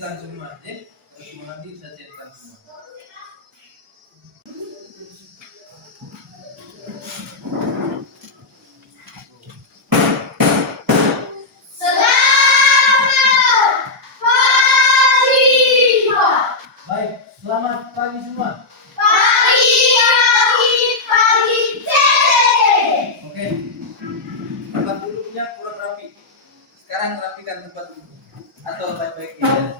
centang semua, terus nanti saya centang semua. Baik, selamat pagi semua. Oke, tempat duduknya kurang rapi. Sekarang rapikan tempat duduk atau baik-baiknya.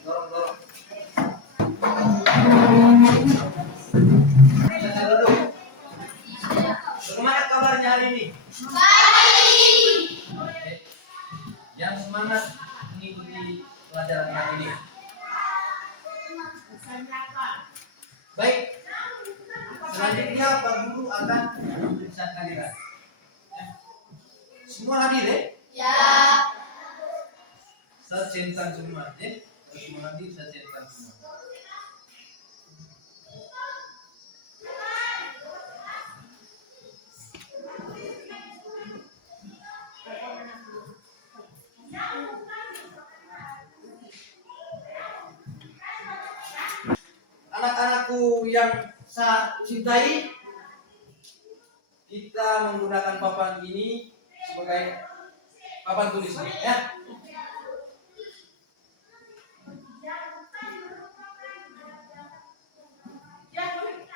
Dorong. Silakan duduk. Bagaimana kabarnya hari ini? Oke. Yang semangat mengikuti pelajaran hari ini. Baik. Selanjutnya Pak Guru akan memeriksa kehadiran. Semua hadir ya? Saya centang semua terus nanti saya centang semua. Anak-anakku yang saya cintai, kita menggunakan papan ini sebagai papan tulis ya.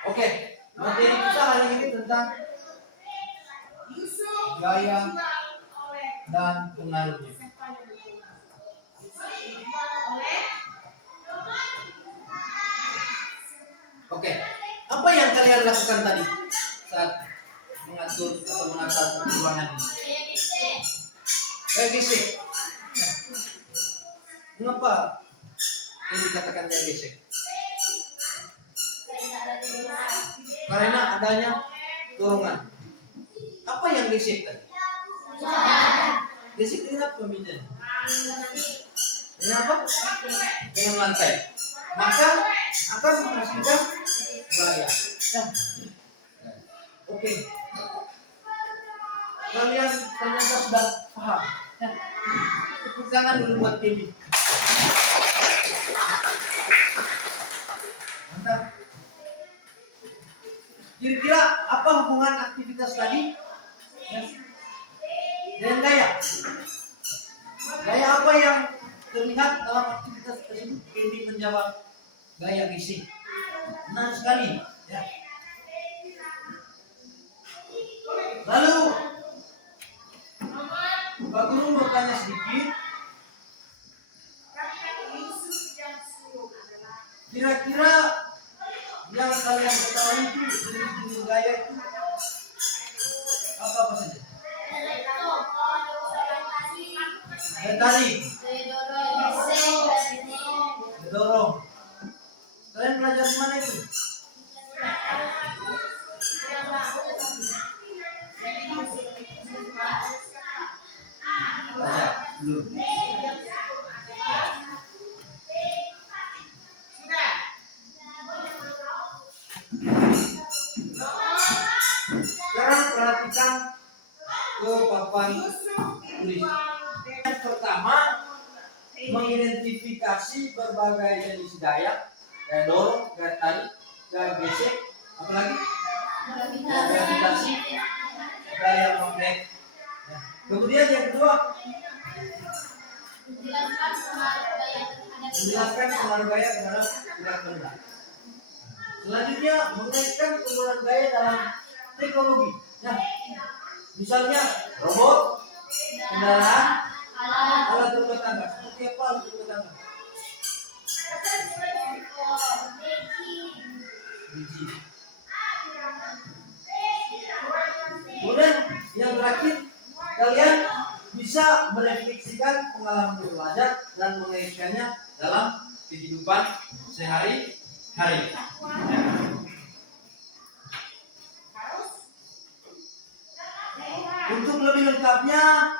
Oke, materi kita hari ini tentang gaya dan pengaruhnya. Oke, apa yang kalian lakukan tadi saat mengatur atau menata ruangan ini? Kayak gesek. Mengapa ini dikatakan kayak gesek? Karena adanya dorongan. Apa yang gesek tadi? Gesek dengan apa pembinaan? Dengan apa? Dengan lantai. Maka akan menghasilkan gaya. Oke. Kalian ternyata sudah paham. Tepuk tangan dulu buat Kimi. Mantap. Kira-kira apa hubungan aktivitas tadi dengan gaya? Gaya apa yang terlihat dalam aktivitas tersebut? Kimi menjawab gaya gesek. Benar sekali ya. Lalu Pak Guru mau tanya sedikit. Kira-kira yang kalian ketahui itu jenis-jenis gaya itu apa saja? Tarik, dorong. Kalian belajar di mana itu? Belum. Sekarang perhatikan ke papan tulis. Yang pertama, mengidentifikasi berbagai jenis gaya dorong, gaya tarik, gaya gesek, apalagi gravitasi, gaya magnet. Kemudian yang kedua, menjelaskan pengaruh gaya terhadap gerak benda. Selanjutnya, mengaitkan penggunaan gaya dalam teknologi. Nah, misalnya robot, kendaraan, alat rumah tangga. Seperti apa alat rumah tangga? Biji. Kemudian yang terakhir, kalian bisa merefleksikan pengalaman belajar dan mengaitkannya dalam kehidupan sehari-hari. Untuk lebih lengkapnya,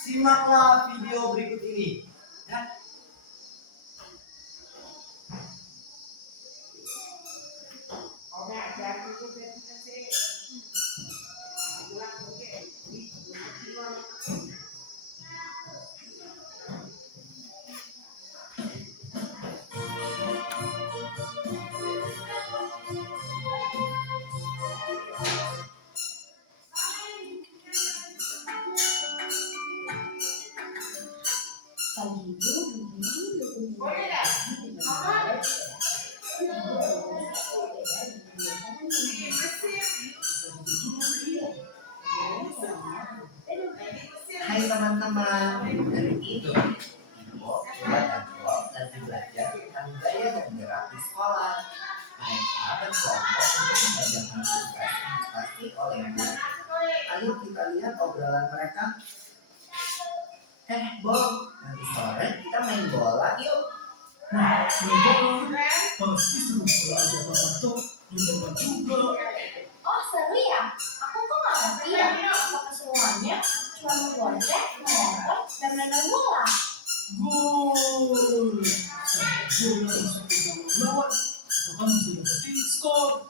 simaklah video berikut ini. Ya. Hai teman-teman, dari itu Ibu dan lagi belajar tentang gaya dan gerak di sekolah. Mereka berkelompok untuk mengerjakan tugas yang dikasih oleh guru. Ayo kita lihat obrolan mereka. Bob, nanti sore kita main bola yuk. Nah, main bola pasti seru kalau ada Papa Tok dan Mama juga. Oh seru ya? Aku kok nggak ngerti ya. Apakah semuanya cuma menggonceng, menonton, dan menonton bola? Gol! Sampai bola masuk ke gawang lawan, bahkan bisa dapetin skor.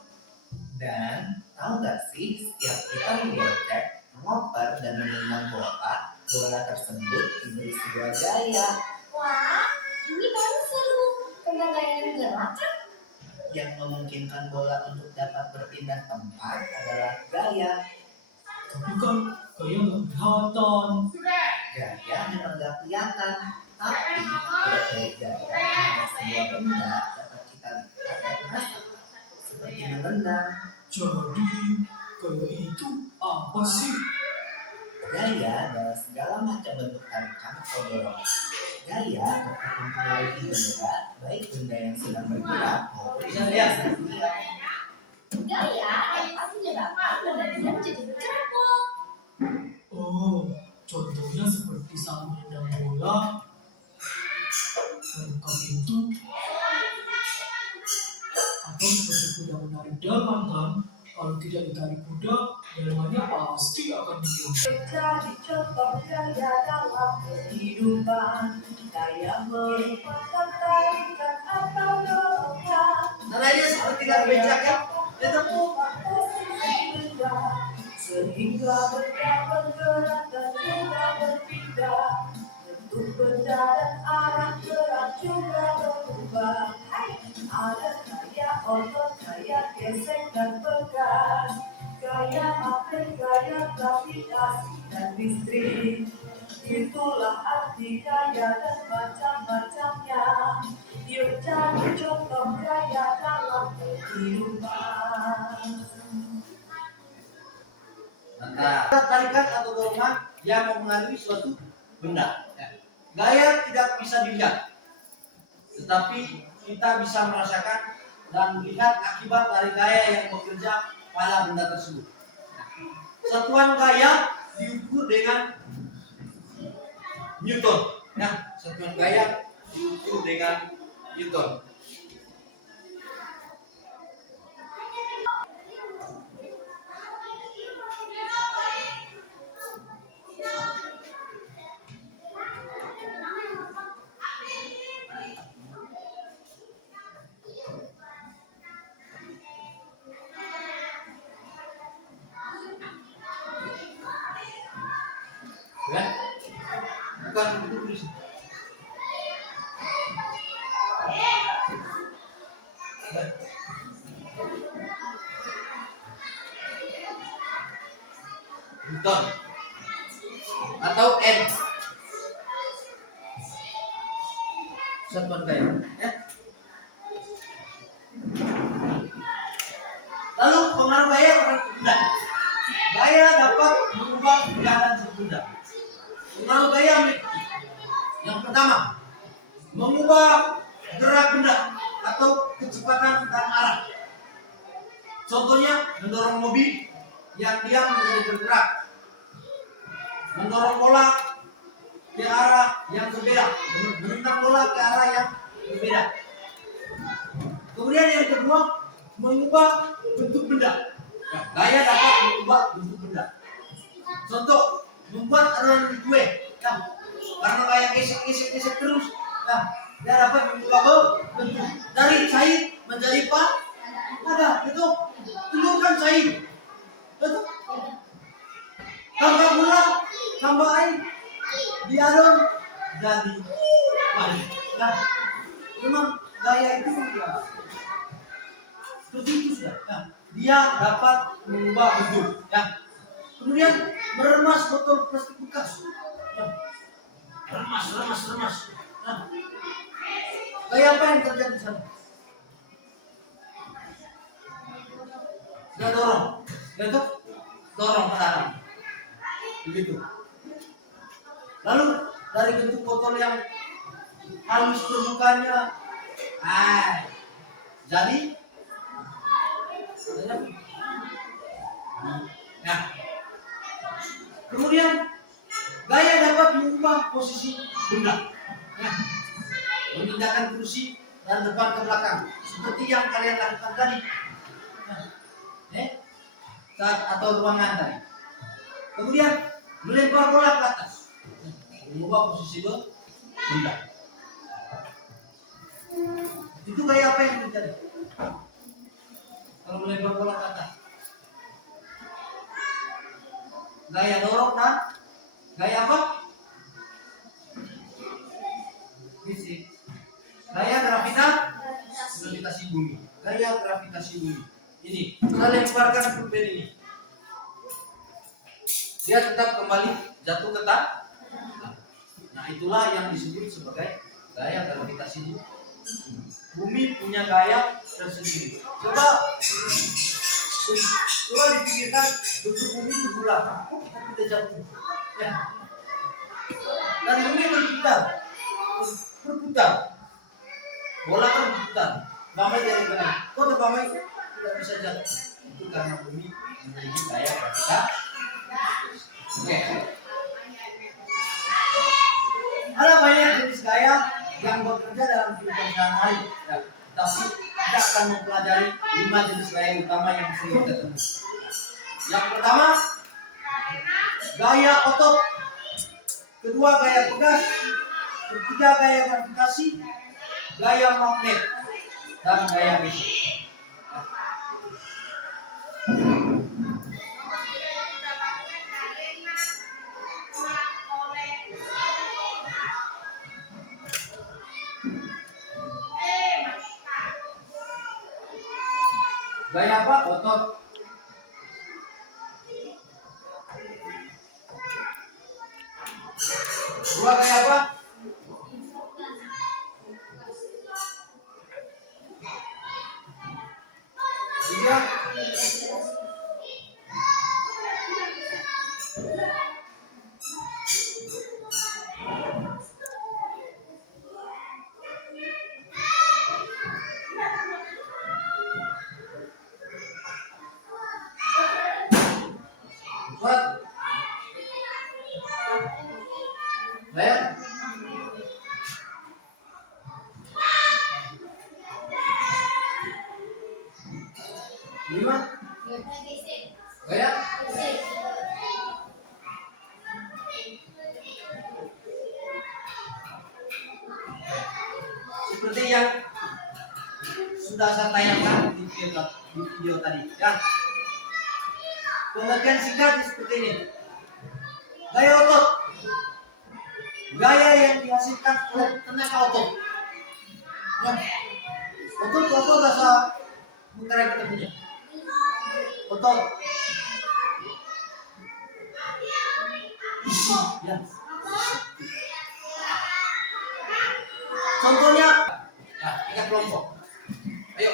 Dan tahu gak sih, setiap kita mengocek, mengoper, dan menendang bola, bola tersebut diberi sebuah gaya Wah, ini baru seru. Tentang gaya dan gerak kan? yang memungkinkan bola untuk dapat berpindah tempat adalah gaya. Tapi kan gaya nggak kelihatan. Gaya memang gak kelihatan, tapi dari gaya ada sebuah benda dapat kita lihat dan rasakan, seperti menendang. Jadi, gaya itu apa sih? Gaya adalah segala macam bentuk tarikan atau dorongan. Gaya dapat mempengaruhi benda, baik benda yang sedang bergerak maupun Bisa benda lihat. yang sedang diam. Gaya dapat menyebabkan badan jadi bergerak, Bob. Oh, contohnya seperti saat menendang bola, membuka pintu, atau seperti kuda menarik delman kan? Kalau tidak ditarik kuda, delmannya pasti akan diam. Jadi contoh gaya dalam kehidupan, gaya merupakan tarikan atau dorongan. Caranya seperti kan becak ya. Itu Sehingga benda bergerak dan juga berpindah, bentuk benda dan arah gerak juga berubah. Ada gaya otot, gaya gesek dan pegas, gaya apel, gaya gravitasi dan listrik. Itulah arti gaya dan macam-macamnya. Yuk jadi contoh gaya dalam kehidupan. Nah, tarikan atau dorongan yang mempengaruhi suatu benda. Gaya tidak bisa dilihat, tetapi kita bisa merasakan dan melihat akibat dari gaya yang bekerja pada benda tersebut. Satuan gaya diukur dengan Newton. Nah, satuan gaya diukur dengan Newton. Ya, bukan begitu tulis. Newton atau N satuan gaya ya. Lalu pengaruh gaya terhadap benda. Gaya dapat mengubah keadaan suatu benda. Pengaruh gaya yang pertama, mengubah gerak benda atau kecepatan dan arah. Contohnya mendorong mobil yang diam menjadi bergerak, mendorong bola ke arah yang berbeda, menendang bola ke arah yang berbeda. Kemudian yang kedua, mengubah bentuk benda. Gaya dapat mengubah bentuk benda. Contoh, membuat adonan kue. Nah, karena gaya gesek terus, nah, dia dapat mengubah bentuk dari cair menjadi padat. Itu telurkan cair. Betul. Tambah gula, tambah air, diadon jadi padat. Nah, memang gaya itu ya seperti itu sudah. Nah, dia dapat mengubah bentuk. Ya. Kemudian meremas botol plastik bekas. Ya. remas. Nah, gaya apa yang terjadi di sana? Dia dorong, dia tuh dorong ke dalam, begitu. Lalu dari bentuk botol yang halus permukaannya, jadi, nah, kemudian gaya dapat mengubah posisi benda, nah, memindahkan kursi dan depan ke belakang, seperti yang kalian lakukan tadi, nah, saat atau ruangan tadi. Kemudian melempar bola ke atas, mengubah posisi benda. Itu gaya apa yang terjadi? Kalau melempar bola ke atas, gaya dorong dan gaya apa? Fisik. Gaya gravitasi bumi. Gaya gravitasi bumi. Ini, kita lemparkan pulpen ini. Dia tetap kembali jatuh ke tanah. Nah, itulah yang disebut sebagai gaya gravitasi bumi. Bumi punya gaya tersendiri. Coba dipikirkan bentuk bumi itu bulat, kita tidak jatuh. Ya. Dan bumi berputar. Bola kan berputar. Bamai dari kanan. Kok terbamai tidak bisa jatuh? Itu karena bumi memiliki gaya gravitasi. Oke. Ada banyak jenis gaya yang bekerja dalam kehidupan sehari-hari. Ya, tapi kita akan mempelajari 5 jenis gaya utama yang sering kita temui. Yang pertama, gaya otot. Kedua, gaya pegas. Ketiga, gaya gravitasi. Gaya magnet. Dan gaya fisik. Gaya apa? Otot. Dua, gaya apa? Tiga. Empat. Gaya. Lima. Gaya. Seperti yang sudah saya tayangkan di video tadi, ya. Pengertian singkat seperti ini. Gaya otot, gaya yang dihasilkan oleh tenaga otot. Ya. Otot rasa menggerak kita punya. Otot. Ya. Contohnya, ya, kita kelompok. Ayo.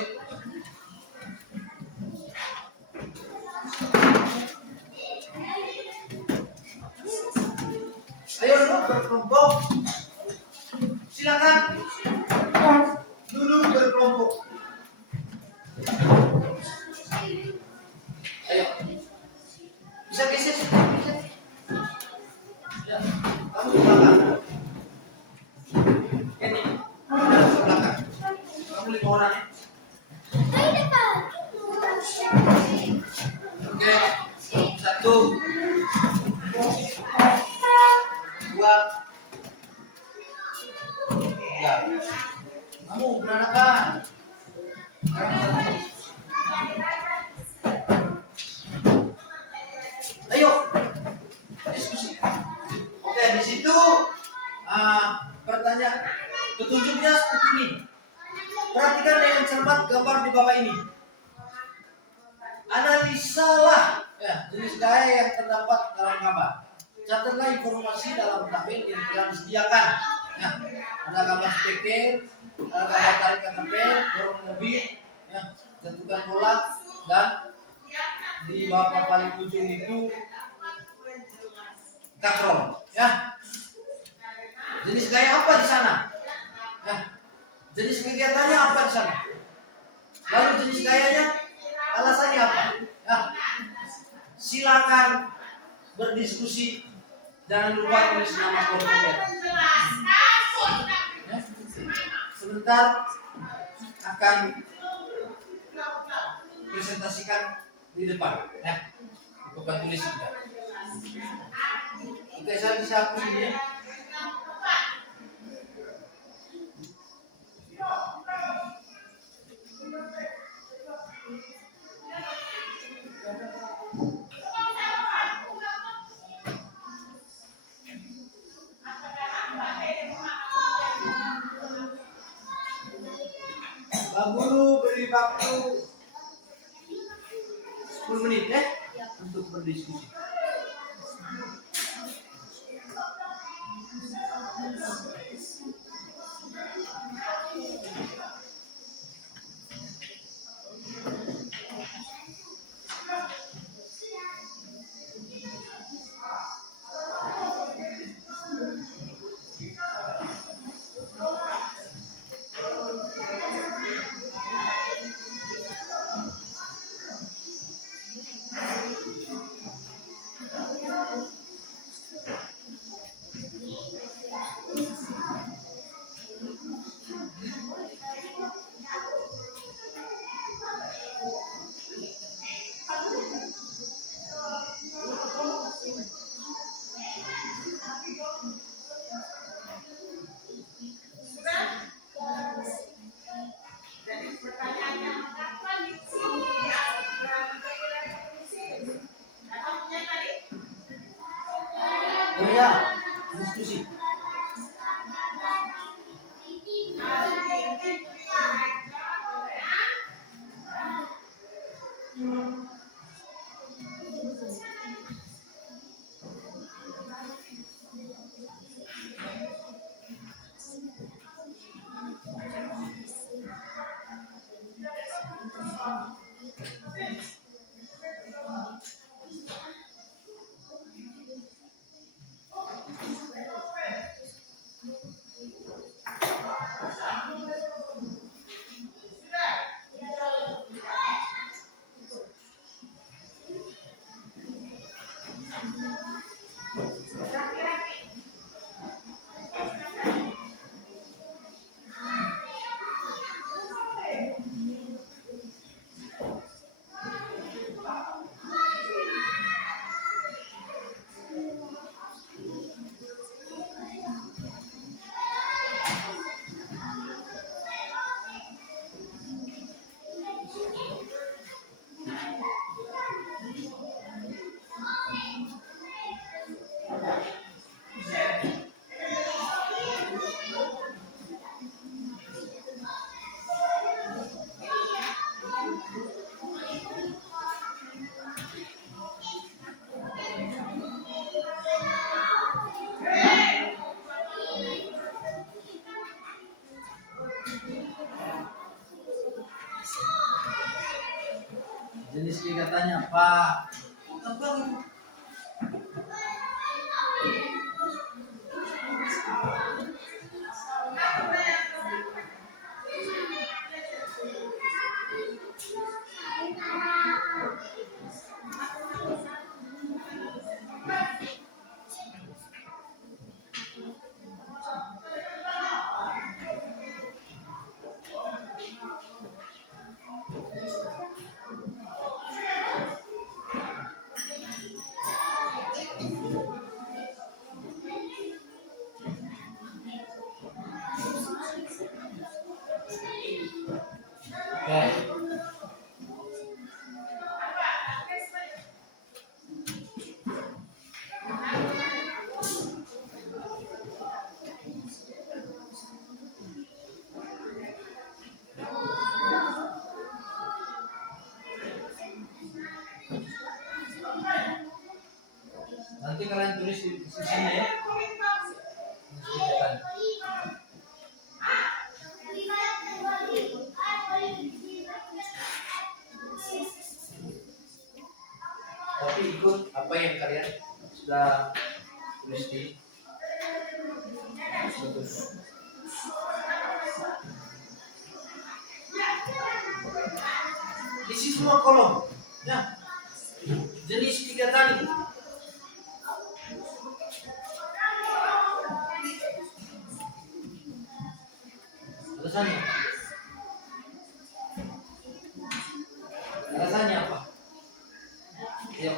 Ayo duduk berkelompok. Silakan duduk berkelompok. Ayo. Bisa geser. Ya, kamu di belakang. Ini, kamu di belakang. Kamu 5 orang ya. Oke, 1, 2, 3. Kamu beranakan. Ayo, diskusi. Oke, di situ pertanyaan petunjuknya seperti ini. Perhatikan dengan cermat gambar di bawah ini. Analisalah ya, jenis gaya yang terdapat dalam gambar. catatlah informasi dalam tabel yang telah disediakan. Ya, ada gambar speaker, ada gambar tarik KTP, dorong mobil, ya, tentukan bola, dan di bawah paling ujung itu kakron. Ya, jenis gaya apa di sana? Ya, jenis kegiatannya apa di sana? Lalu jenis gayanya, alasannya apa? Ya, silakan berdiskusi. Jangan lupa tulis nama kelompoknya. Ya, sebentar akan presentasikan di depan. Ya, bukan tulis juga. Oke, saya bisa hapus ini ya. Pak Guru beri waktu 10 menit ya untuk berdiskusi. Oh ya, diskusi. Jenis kegiatannya apa? Apa itu? apa yang kalian sudah tulis di status. Isi semua kolom. Ya. Jenis 3 tadi. Alasannya. Alasannya apa? Ayo.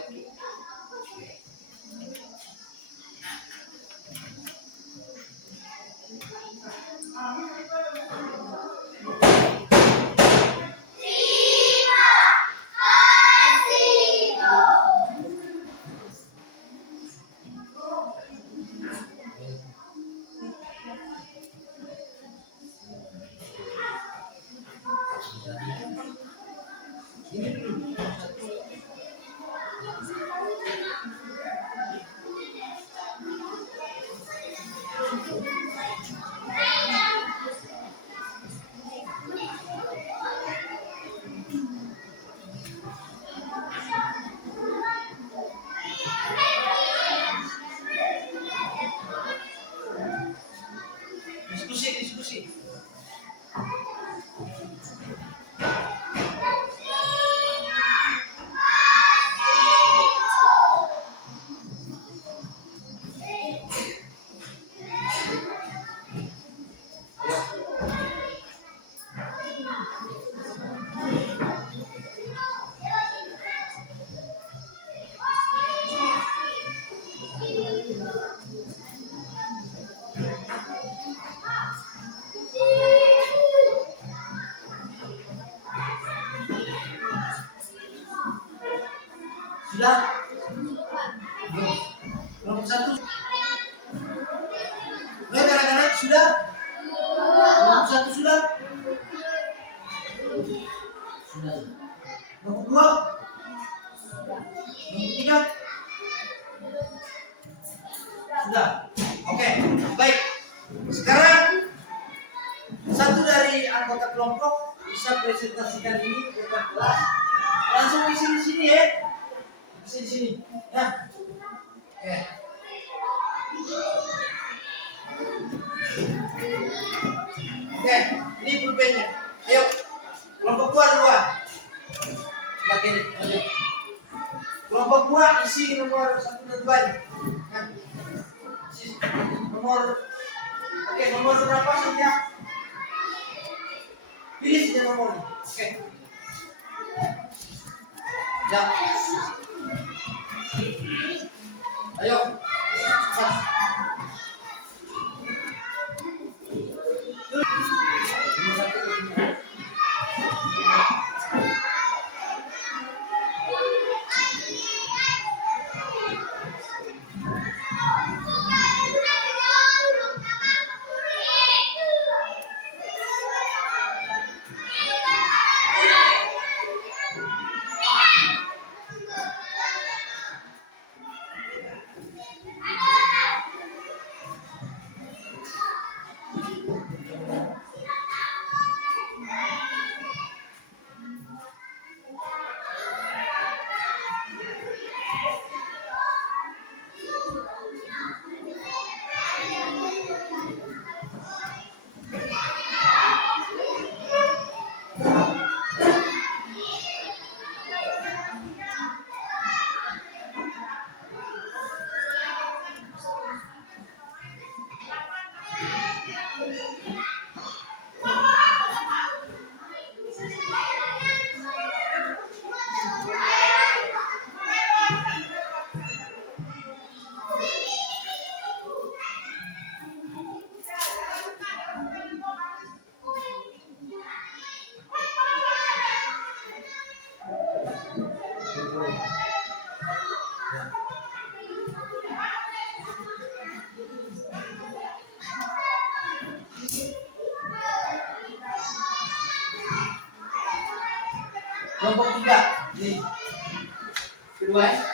Ini dulu. Diskusi. Sudah? Belum. Kelompok 1. Anak-anak sudah? Kelompok 1 sudah? Sudah. Kelompok 2? Kelompok 3? Sudah. Oke, baik. Sekarang satu dari anggota kelompok bisa presentasikan ini ke kelas. Langsung di sini ya. Di sini. Ya. Oke. Oke, ini pulpennya. Ayo, kelompok 2. Pakai ini. Lanjut. Kelompok 2 isi nomor 1 dan 2. Nah, isi nomor. Oke, nomor berapa saja? Pilih saja nomornya. Oke. Ya. Ayo. Cepat. Kelompok 3. Nih. Kedua ya.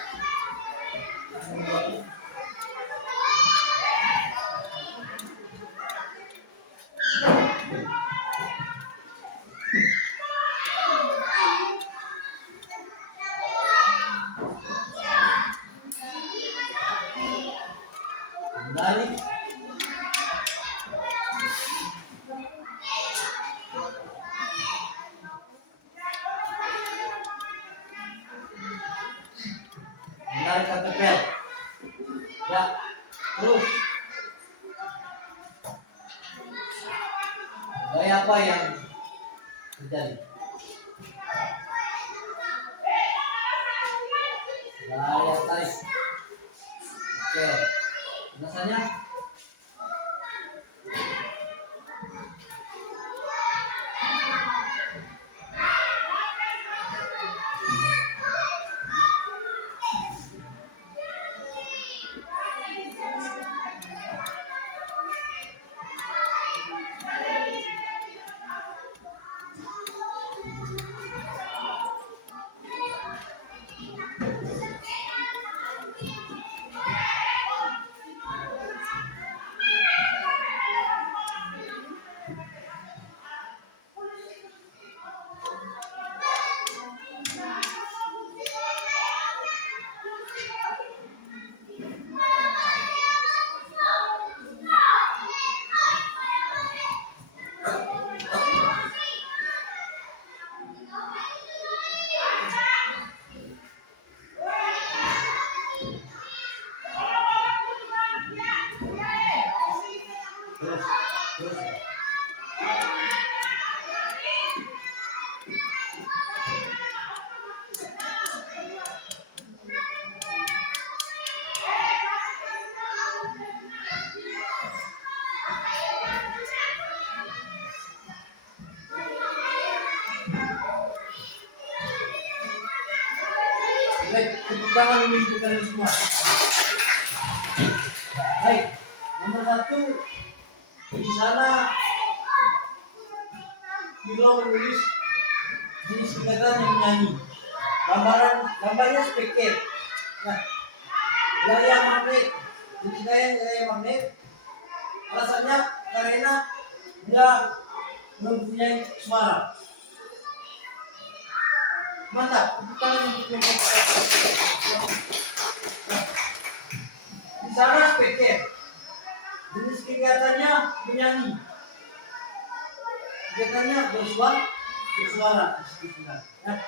Gaya apa yang terjadi? Gaya tarik. Oke. Alasannya? Terus, terus. Baik, tepuk tangan untuk kalian semua. Baik, nomor 1 di sana Milo menulis jenis kegiatan yang menyanyi. Gambarnya speaker. Nah, gaya magnet, jenis gaya magnet. Alasannya karena dia mempunyai suara. Mantap, tepuk tangan untuk kelompok. Di sana speaker. Jenis kegiatannya menyanyi. Kegiatannya bersuara. Nah,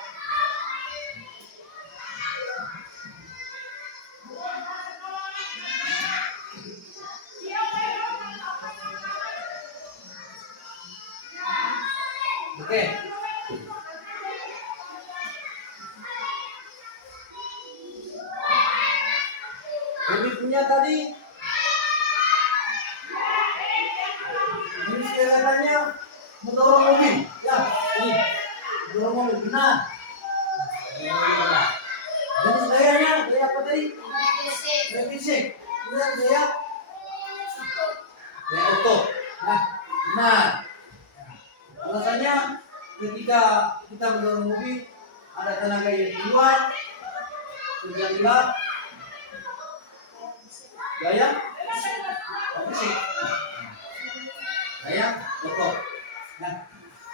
oke. Jadi punya tadi jenis kegiatannya mendorong mobil. Ya, ini mendorong mobil benar. Jenis gaya apa tadi? Gaya fisik. Kemudian gaya auto. Nah, benar. Alasannya ketika kita mendorong mobil ada tenaga yang keluar, terjadilah gaya fisik. Gaya auto. Nah,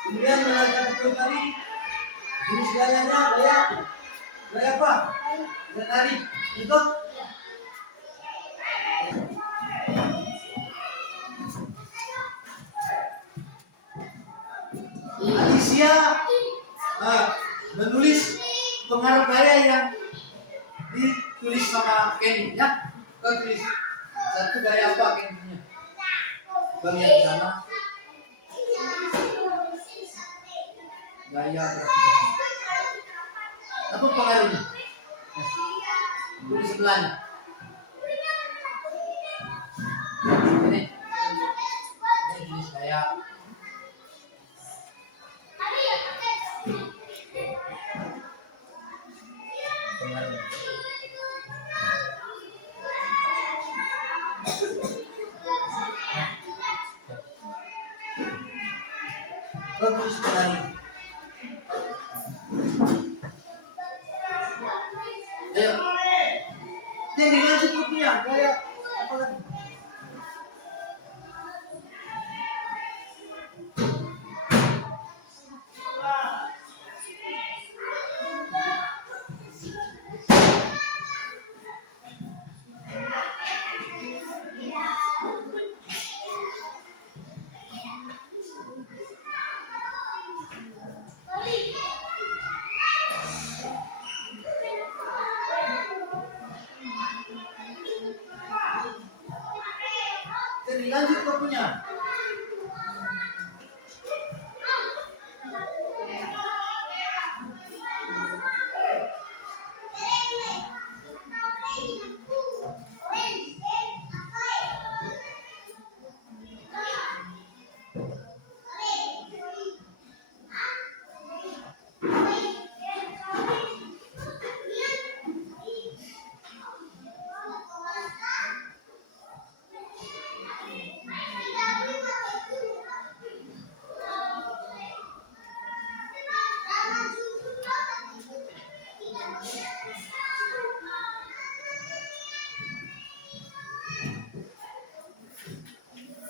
kemudian menarikkan betul tadi jenis gayanya gaya apa? Gaya tarik. Betul? Alicia menulis pengarang gaya yang ditulis sama Kenny ya. Kau tulis satu gaya apa Kenny punya? Kau lihat di sana. Gaya beraktivitas. Apa pengaruhnya? Tulis sebelahnya. Ini jenis gaya. Pengaruh. Bagus sekali. Ayo. Dia dengan cukupnya kayak apa lagi?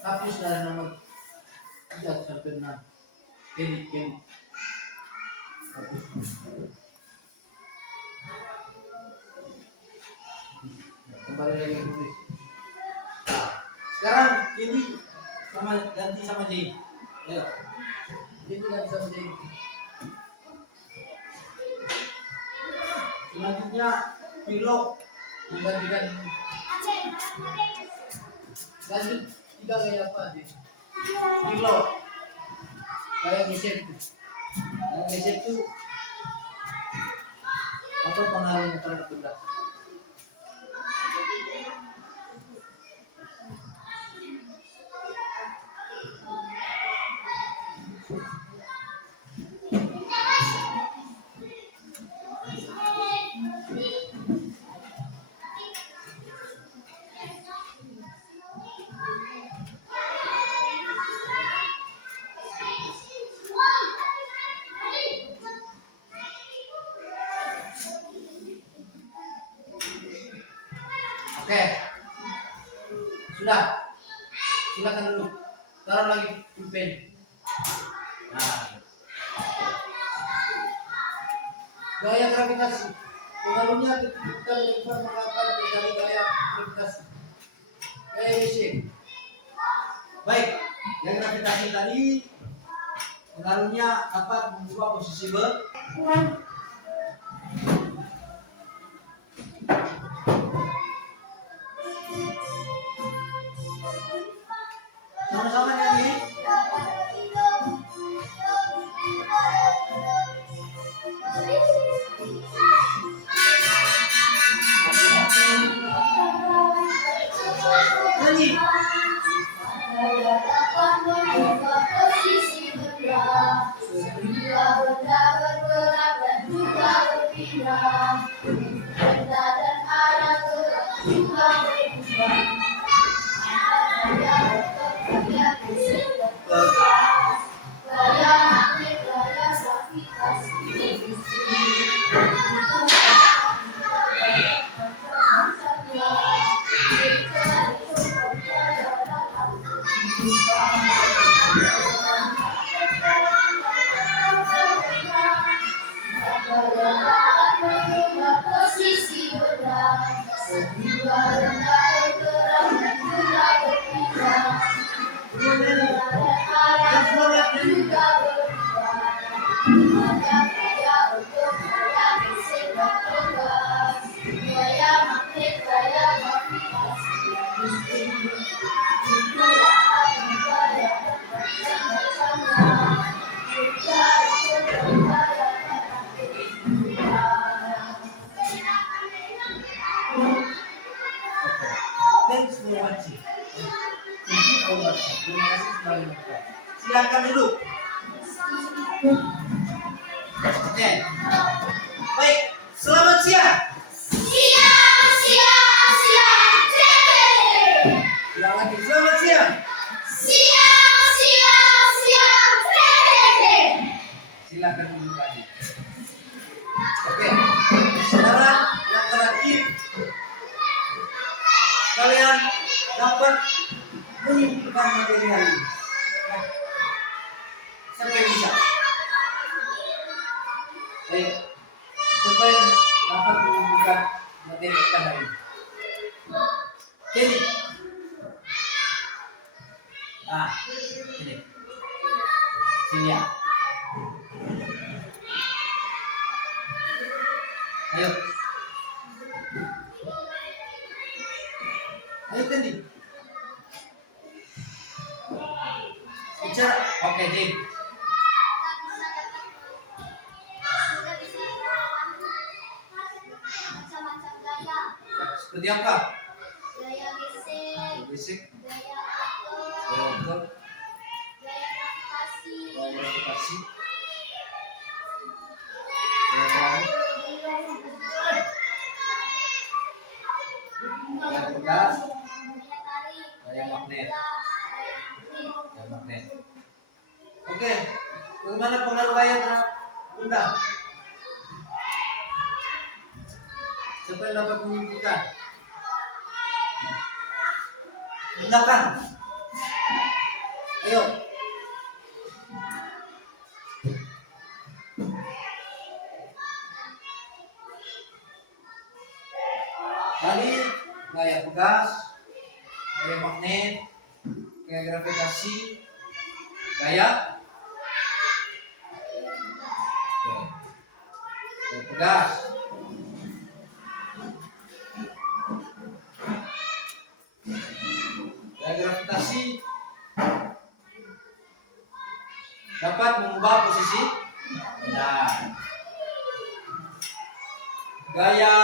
hapus dari nomor 3 sampai 6. Kenny. Hapus. Kembali lagi tulis. Sekarang Kenny ganti sama Jay. Ayo. Jadi ganti sama Jay. Selanjutnya Pilo menggantikan. Lanjut tidak kayak apa Jay? Pilo kayak gesek. Yang gesek tuh apa pengaruhnya terhadap benda? Oke, sudah. Silakan dulu. Taruh lagi pulpen. Nah, gaya gravitasi. Pengaruhnya ketika melempar mengapa terjadi gaya gravitasi. Gaya basic. Baik, yang gravitasi tadi pengaruhnya dapat mengubah posisi sama-sama nyanyi. Nyanyi. Posisi benda, sehingga benda bergerak dan juga berpindah. Benda dan arah gerak juga berubah. Gaya fisik bergerak, gaya magnet, gaya gravitasi. Posisi benda, sehingga benda bergerak dan juga berpindah. Benda dan arah juga berubah. Ada gaya untuk gaya fisik bergerak, gaya magnet, gaya gravitasi yang distinct. Itulah arti gaya bermacam-macamnya. Juga itu gaya Thanks for watching. Thank you for watching. Terima kasih sudah menonton. Silakan duduk. Oke. Baik, selamat siang. Ulang lagi, selamat siang. Silakan duduk lagi. Oke. Sekarang yang terakhir, kalian dapat menyimpulkan materi hari ini. Nah, siapa yang bisa? Baik, siapa yang dapat menyimpulkan materi kita hari ini? Kenny. Nah, ini. Sini ya. Ayo. Ayo Kenny. Bicara. Oke, Jin. Macam-macam gaya, Seperti apa? gaya gesek, Basic, gaya atur, motor, gaya gravitasi, gaya gravitasi, gaya terang, gaya tegas, gaya tarik, gaya magnet. gaya Magnet. Oke, bagaimana pengaruh gaya terhadap benda? Siapa yang dapat menyimpulkan? Tindakan. Ayo. Tadi gaya pegas, gaya magnet, gaya gravitasi, gaya pegas. Gaya gravitasi dapat mengubah posisi benda. Gaya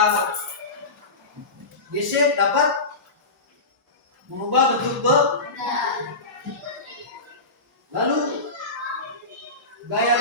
geser dapat mengubah bentuk benda. Lalu gaya